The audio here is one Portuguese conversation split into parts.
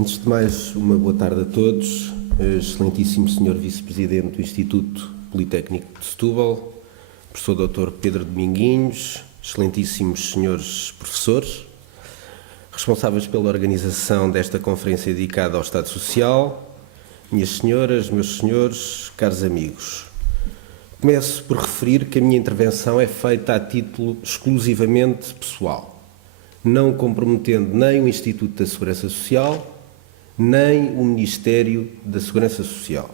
Antes de mais, uma boa tarde a todos. Excelentíssimo Sr. Vice-Presidente do Instituto Politécnico de Setúbal, Professor Dr. Pedro Dominguinhos, excelentíssimos senhores professores, responsáveis pela organização desta conferência dedicada ao Estado Social, minhas senhoras, meus senhores, caros amigos. Começo por referir que a minha intervenção é feita a título exclusivamente pessoal, não comprometendo nem o Instituto da Segurança Social, nem o Ministério da Segurança Social.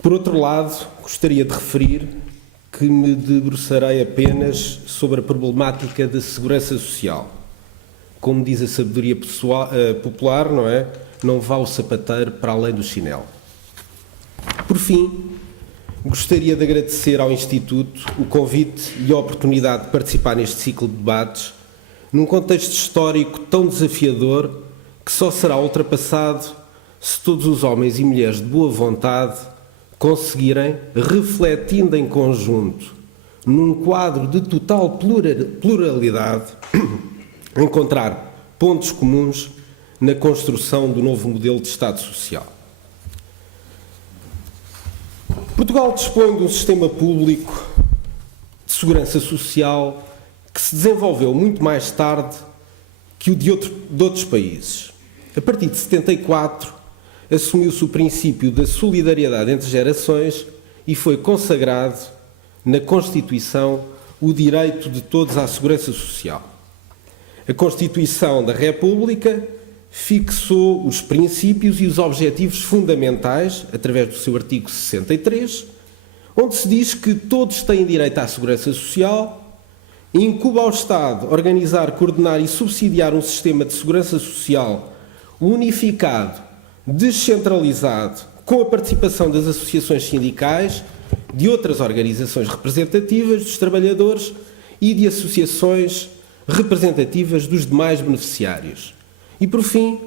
Por outro lado, gostaria de referir que me debruçarei apenas sobre a problemática da segurança social. Como diz a sabedoria popular, não é? Não vá o sapateiro para além do chinelo. Por fim, gostaria de agradecer ao Instituto o convite e a oportunidade de participar neste ciclo de debates, num contexto histórico tão desafiador que só será ultrapassado se todos os homens e mulheres de boa vontade conseguirem, refletindo em conjunto, num quadro de total pluralidade, encontrar pontos comuns na construção do novo modelo de Estado Social. Portugal dispõe de um sistema público de segurança social que se desenvolveu muito mais tarde que o de outros países. A partir de 74, assumiu-se o princípio da solidariedade entre gerações e foi consagrado na Constituição o direito de todos à segurança social. A Constituição da República fixou os princípios e os objetivos fundamentais, através do seu artigo 63, onde se diz que todos têm direito à segurança social, incube ao Estado organizar, coordenar e subsidiar um sistema de segurança social unificado, descentralizado, com a participação das associações sindicais, de outras organizações representativas dos trabalhadores e de associações representativas dos demais beneficiários. E, por fim,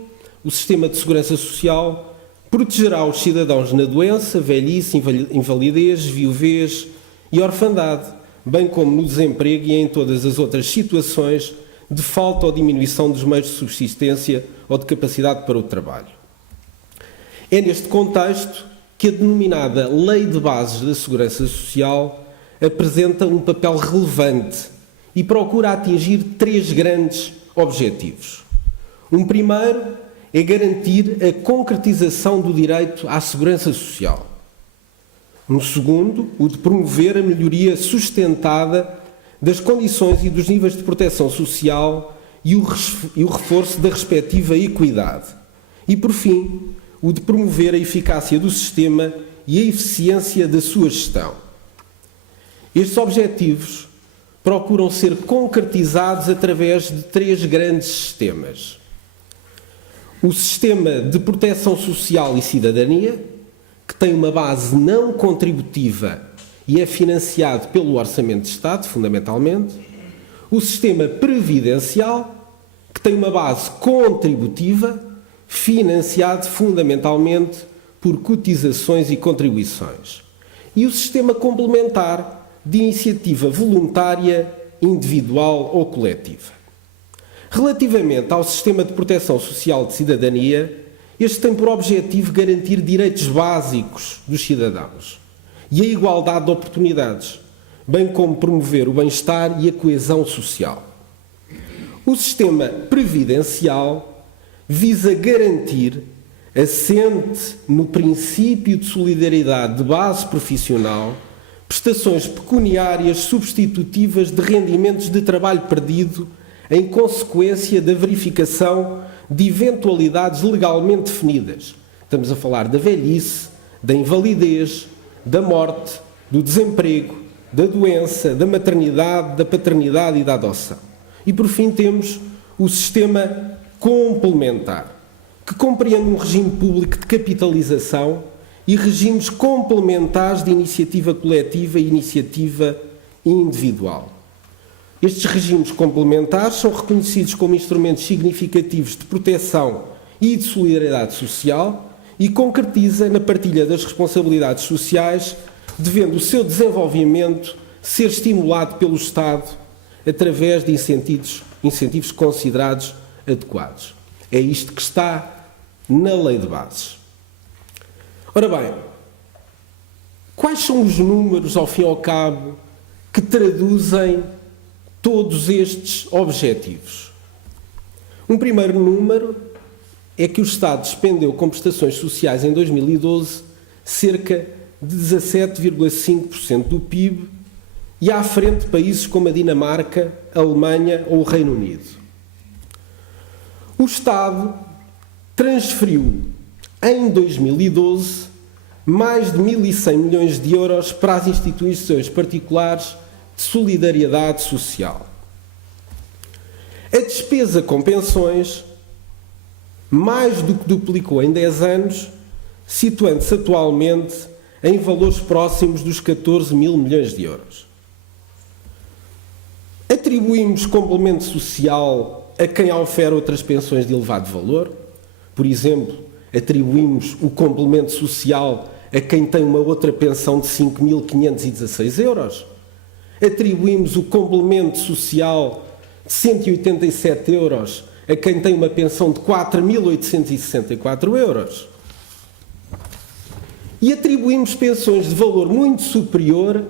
o sistema de segurança social protegerá os cidadãos na doença, velhice, invalidez, viuvez e orfandade, bem como no desemprego e em todas as outras situações de falta ou diminuição dos meios de subsistência ou de capacidade para o trabalho. É neste contexto que a denominada Lei de Bases da Segurança Social apresenta um papel relevante e procura atingir três grandes objetivos. Um primeiro é garantir a concretização do direito à segurança social. Um segundo, o de promover a melhoria sustentada das condições e dos níveis de proteção social e o reforço da respectiva equidade. E, por fim, o de promover a eficácia do sistema e a eficiência da sua gestão. Estes objetivos procuram ser concretizados através de três grandes sistemas. O sistema de proteção social e cidadania, que tem uma base não contributiva e é financiado pelo Orçamento de Estado, fundamentalmente. O sistema previdencial, que tem uma base contributiva, financiado fundamentalmente por cotizações e contribuições. E o sistema complementar de iniciativa voluntária, individual ou coletiva. Relativamente ao sistema de proteção social de cidadania, este tem por objetivo garantir direitos básicos dos cidadãos e a igualdade de oportunidades, bem como promover o bem-estar e a coesão social. O sistema previdencial visa garantir, assente no princípio de solidariedade de base profissional, prestações pecuniárias substitutivas de rendimentos de trabalho perdido em consequência da verificação de eventualidades legalmente definidas. Estamos a falar da velhice, da invalidez, da morte, do desemprego, da doença, da maternidade, da paternidade e da adoção. E, por fim, temos o sistema complementar, que compreende um regime público de capitalização e regimes complementares de iniciativa coletiva e iniciativa individual. Estes regimes complementares são reconhecidos como instrumentos significativos de proteção e de solidariedade social e concretiza na partilha das responsabilidades sociais, devendo o seu desenvolvimento ser estimulado pelo Estado através de incentivos considerados adequados. É isto que está na Lei de Bases. Ora bem, quais são os números, ao fim e ao cabo, que traduzem todos estes objetivos? Um primeiro número é que o Estado despendeu com prestações sociais em 2012 cerca de 17,5% do PIB e à frente de países como a Dinamarca, a Alemanha ou o Reino Unido. O Estado transferiu em 2012 mais de 1.100 milhões de euros para as instituições particulares de solidariedade social. A despesa com pensões mais do que duplicou em 10 anos, situando-se atualmente em valores próximos dos 14 mil milhões de euros. Atribuímos complemento social a quem ofere outras pensões de elevado valor. Por exemplo, atribuímos o complemento social a quem tem uma outra pensão de 5.516 euros. Atribuímos o complemento social de 187 euros a quem tem uma pensão de 4.864 euros. E atribuímos pensões de valor muito superior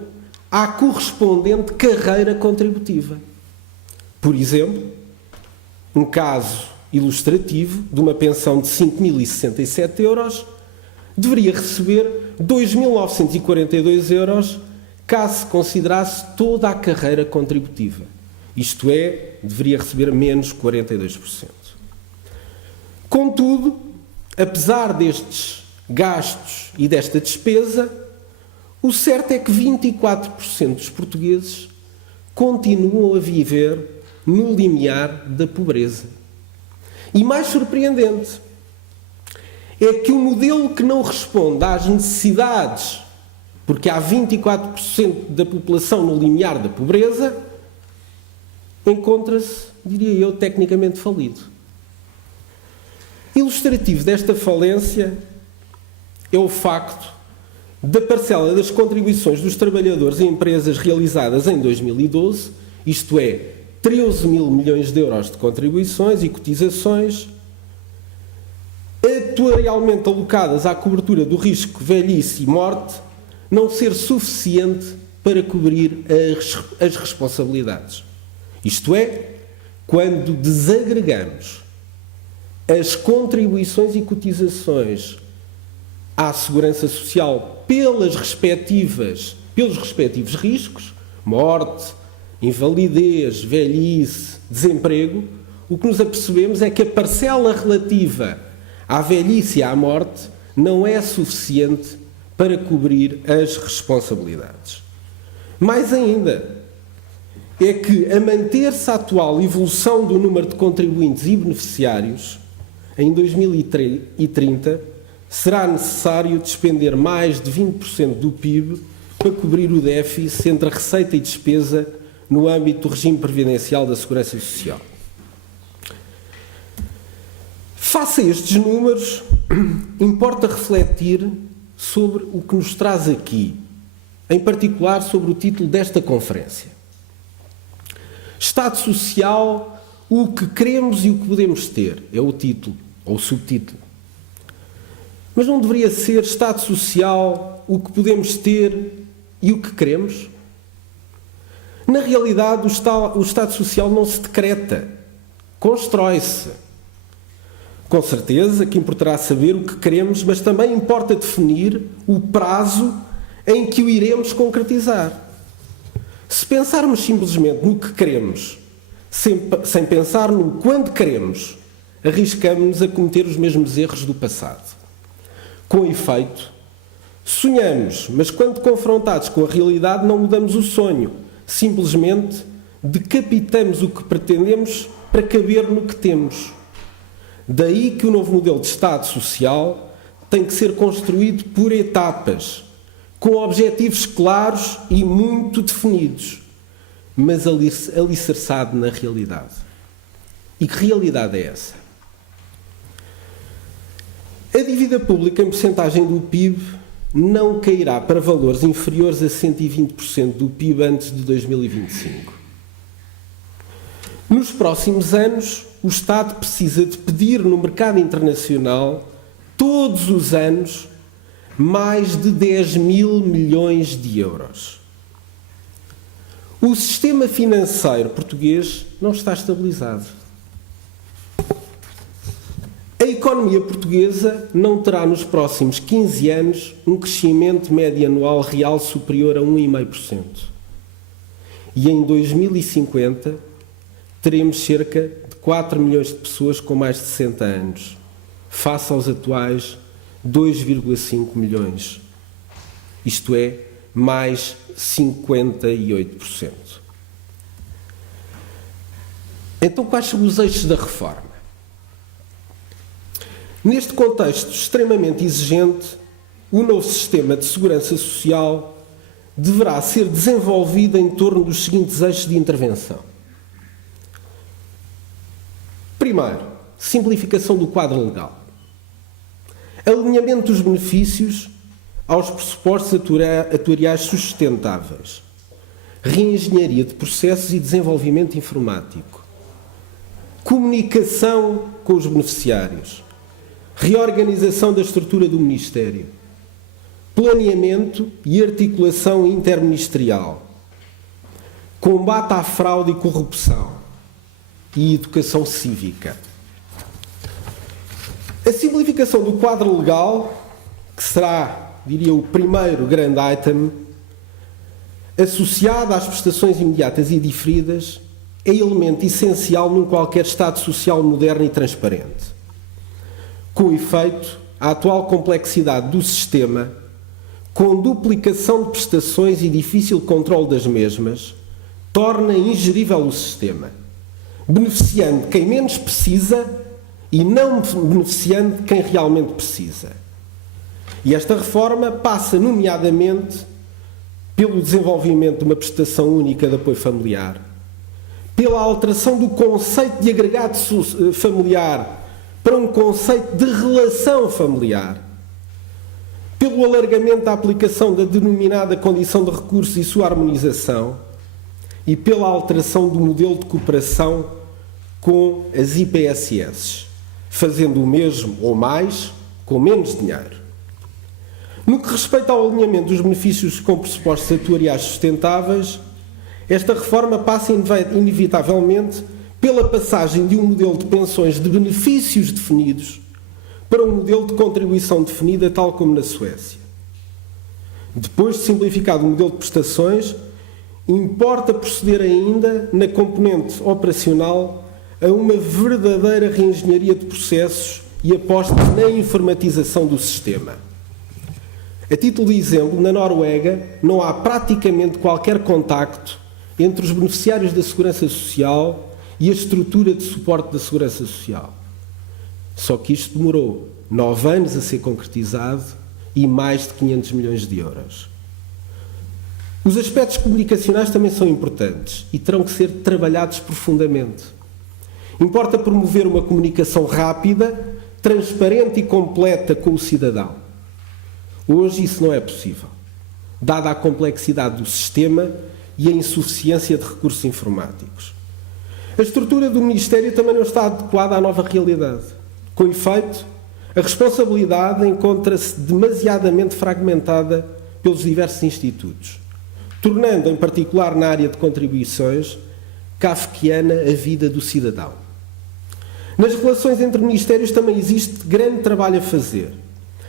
à correspondente carreira contributiva. Por exemplo, um caso ilustrativo de uma pensão de 5.067 euros deveria receber 2.942 euros caso se considerasse toda a carreira contributiva. Isto é, deveria receber menos 42%. Contudo, apesar destes gastos e desta despesa, o certo é que 24% dos portugueses continuam a viver no limiar da pobreza. E mais surpreendente é que o modelo que não responde às necessidades, porque há 24% da população no limiar da pobreza, encontra-se, diria eu, tecnicamente falido. Ilustrativo desta falência é o facto da parcela das contribuições dos trabalhadores e empresas realizadas em 2012, isto é, 13 mil milhões de euros de contribuições e cotizações, atuarialmente alocadas à cobertura do risco velhice e morte, não ser suficiente para cobrir as responsabilidades. Isto é, quando desagregamos as contribuições e cotizações à Segurança Social pelos respectivos riscos, morte, invalidez, velhice, desemprego, o que nos apercebemos é que a parcela relativa à velhice e à morte não é suficiente para cobrir as responsabilidades. Mais ainda, é que a manter-se a atual evolução do número de contribuintes e beneficiários, em 2030 será necessário despender mais de 20% do PIB para cobrir o déficit entre a receita e despesa no âmbito do regime previdencial da Segurança Social. Face a estes números, importa refletir sobre o que nos traz aqui, em particular sobre o título desta conferência. Estado Social, o que queremos e o que podemos ter, é o título, ou o subtítulo. Mas não deveria ser Estado Social, o que podemos ter e o que queremos? Na realidade, o Estado Social não se decreta, constrói-se. Com certeza que importará saber o que queremos, mas também importa definir o prazo em que o iremos concretizar. Se pensarmos simplesmente no que queremos, sem pensar no quando queremos, arriscamos-nos a cometer os mesmos erros do passado. Com efeito, sonhamos, mas quando confrontados com a realidade não mudamos o sonho, simplesmente decapitamos o que pretendemos para caber no que temos. Daí que o novo modelo de Estado Social tem que ser construído por etapas, com objetivos claros e muito definidos, mas alicerçado na realidade. E que realidade é essa? A dívida pública em percentagem do PIB não cairá para valores inferiores a 120% do PIB antes de 2025. Nos próximos anos, o Estado precisa de pedir no mercado internacional, todos os anos, mais de 10 mil milhões de euros. O sistema financeiro português não está estabilizado. A economia portuguesa não terá nos próximos 15 anos um crescimento médio anual real superior a 1,5%. E em 2050 teremos cerca de 4 milhões de pessoas com mais de 60 anos, face aos atuais 2,5 milhões. Isto é, mais 58%. Então, quais são os eixos da reforma? Neste contexto extremamente exigente, o novo sistema de segurança social deverá ser desenvolvido em torno dos seguintes eixos de intervenção. Primeiro, simplificação do quadro legal. Alinhamento dos benefícios aos pressupostos atuariais sustentáveis. Reengenharia de processos e desenvolvimento informático. Comunicação com os beneficiários. Reorganização da estrutura do Ministério. Planeamento e articulação interministerial. Combate à fraude e corrupção. E educação cívica. A simplificação do quadro legal, que será, diria, o primeiro grande item, associado às prestações imediatas e diferidas, é elemento essencial num qualquer Estado social moderno e transparente. Com efeito, a atual complexidade do sistema, com duplicação de prestações e difícil controle das mesmas, torna ingerível o sistema, beneficiando quem menos precisa e não beneficiando quem realmente precisa. E esta reforma passa, nomeadamente, pelo desenvolvimento de uma prestação única de apoio familiar, pela alteração do conceito de agregado familiar para um conceito de relação familiar, pelo alargamento da aplicação da denominada condição de recurso e sua harmonização e pela alteração do modelo de cooperação com as IPSS, fazendo o mesmo ou mais com menos dinheiro. No que respeita ao alinhamento dos benefícios com pressupostos atuariais sustentáveis, esta reforma passa inevitavelmente pela passagem de um modelo de pensões de benefícios definidos para um modelo de contribuição definida, tal como na Suécia. Depois de simplificado o modelo de prestações, importa proceder ainda, na componente operacional, a uma verdadeira reengenharia de processos e aposta na informatização do sistema. A título de exemplo, na Noruega não há praticamente qualquer contacto entre os beneficiários da Segurança Social e a estrutura de suporte da Segurança Social. Só que isto demorou 9 anos a ser concretizado e mais de 500 milhões de euros. Os aspectos comunicacionais também são importantes e terão que ser trabalhados profundamente. Importa promover uma comunicação rápida, transparente e completa com o cidadão. Hoje isso não é possível, dada a complexidade do sistema e a insuficiência de recursos informáticos. A estrutura do Ministério também não está adequada à nova realidade. Com efeito, a responsabilidade encontra-se demasiadamente fragmentada pelos diversos institutos, tornando, em particular na área de contribuições, kafkiana a vida do cidadão. Nas relações entre ministérios também existe grande trabalho a fazer.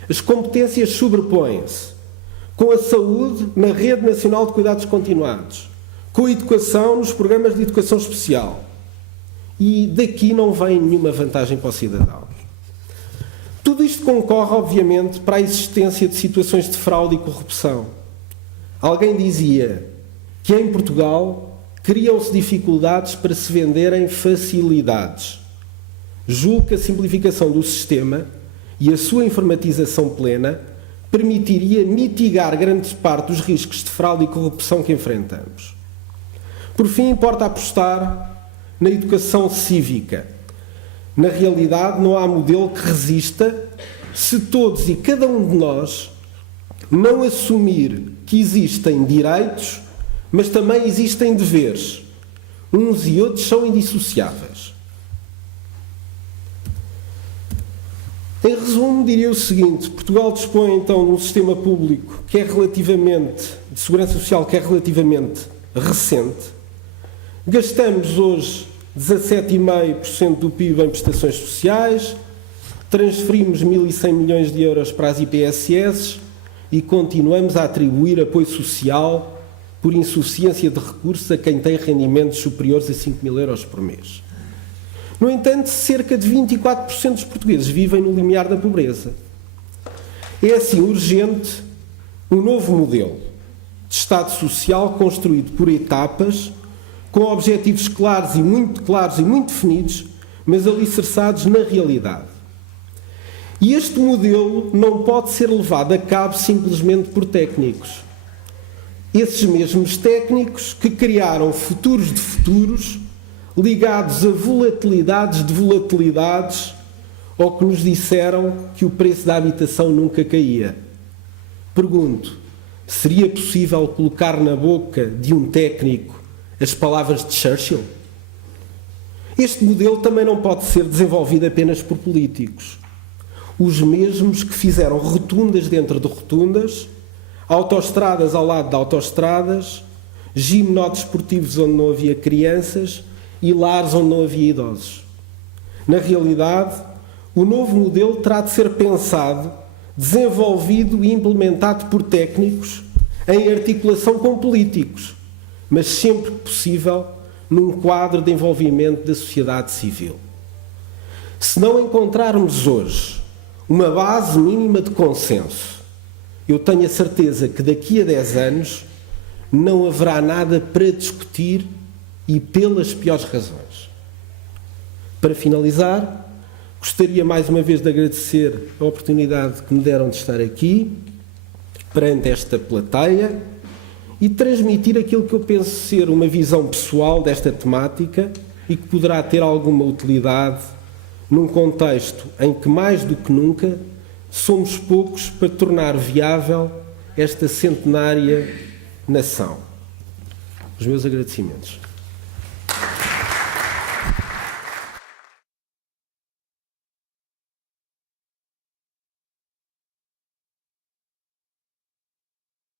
As competências sobrepõem-se, com a saúde na Rede Nacional de Cuidados Continuados, com a educação nos programas de educação especial. E daqui não vem nenhuma vantagem para o cidadão. Tudo isto concorre, obviamente, para a existência de situações de fraude e corrupção. Alguém dizia que em Portugal criam-se dificuldades para se venderem facilidades. Julgo que a simplificação do sistema e a sua informatização plena permitiria mitigar grande parte dos riscos de fraude e corrupção que enfrentamos. Por fim, importa apostar na educação cívica. Na realidade, não há modelo que resista se todos e cada um de nós não assumir que existem direitos, mas também existem deveres. Uns e outros são indissociáveis. Em resumo, diria o seguinte: Portugal dispõe então de um sistema público que é relativamente, de segurança social, que é relativamente recente. Gastamos hoje 17,5% do PIB em prestações sociais, transferimos 1.100 milhões de euros para as IPSS e continuamos a atribuir apoio social por insuficiência de recursos a quem tem rendimentos superiores a 5.000 euros por mês. No entanto, cerca de 24% dos portugueses vivem no limiar da pobreza. É assim urgente um novo modelo de Estado Social construído por etapas, com objetivos claros e muito definidos, mas alicerçados na realidade. E este modelo não pode ser levado a cabo simplesmente por técnicos. Esses mesmos técnicos que criaram futuros de futuros, ligados a volatilidades de volatilidades, ou que nos disseram que o preço da habitação nunca caía. Pergunto, seria possível colocar na boca de um técnico as palavras de Churchill? Este modelo também não pode ser desenvolvido apenas por políticos. Os mesmos que fizeram rotundas dentro de rotundas, autoestradas ao lado de autoestradas, gimnodesportivos onde não havia crianças e lares onde não havia idosos. Na realidade, o novo modelo terá de ser pensado, desenvolvido e implementado por técnicos em articulação com políticos, mas sempre que possível num quadro de envolvimento da sociedade civil. Se não encontrarmos hoje uma base mínima de consenso, eu tenho a certeza que daqui a 10 anos não haverá nada para discutir e pelas piores razões. Para finalizar, gostaria mais uma vez de agradecer a oportunidade que me deram de estar aqui, perante esta plateia, e transmitir aquilo que eu penso ser uma visão pessoal desta temática e que poderá ter alguma utilidade num contexto em que, mais do que nunca, somos poucos para tornar viável esta centenária nação. Os meus agradecimentos.